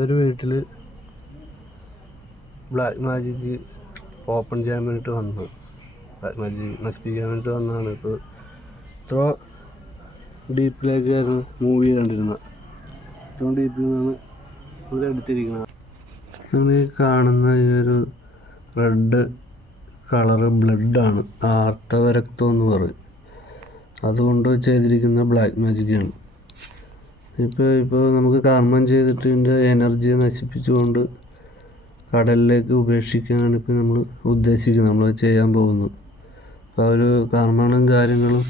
ഒരു വീട്ടിൽ black magic open ചെയ്യാൻ വേണ്ടിയിട്ട് വന്നു. ബ്ലാക്ക് മാജിക് നശിപ്പിക്കാൻ വേണ്ടിയിട്ട് വന്നതാണ്. ഇപ്പോൾ ഇത്ര ഡീപ്പിലേക്കായിരുന്നു മൂവി കണ്ടിരുന്നത്. ഇത്രയും ഡീപ്പിൽ നിന്നാണ് ഇവിടെ എടുത്തിരിക്കുന്നത്. നിങ്ങൾ ഈ കാണുന്ന ഈ ഒരു റെഡ് കളറ് ബ്ലഡാണ്, ആർത്തവരക്തം എന്ന് പറയും. അതുകൊണ്ട് ചെയ്തിരിക്കുന്ന ബ്ലാക്ക് മാജിക്കാണ്. ഇപ്പോൾ നമുക്ക് കർമ്മം ചെയ്തിട്ട് ഇതിൻ്റെ എനർജിയെ നശിപ്പിച്ചുകൊണ്ട് കടലിലേക്ക് ഉപേക്ഷിക്കാനാണ് ഇപ്പോൾ നമ്മൾ ഉദ്ദേശിക്കുന്നത്, നമ്മൾ ചെയ്യാൻ പോകുന്നത്. അപ്പോൾ ആ ഒരു കർമ്മങ്ങളും കാര്യങ്ങളും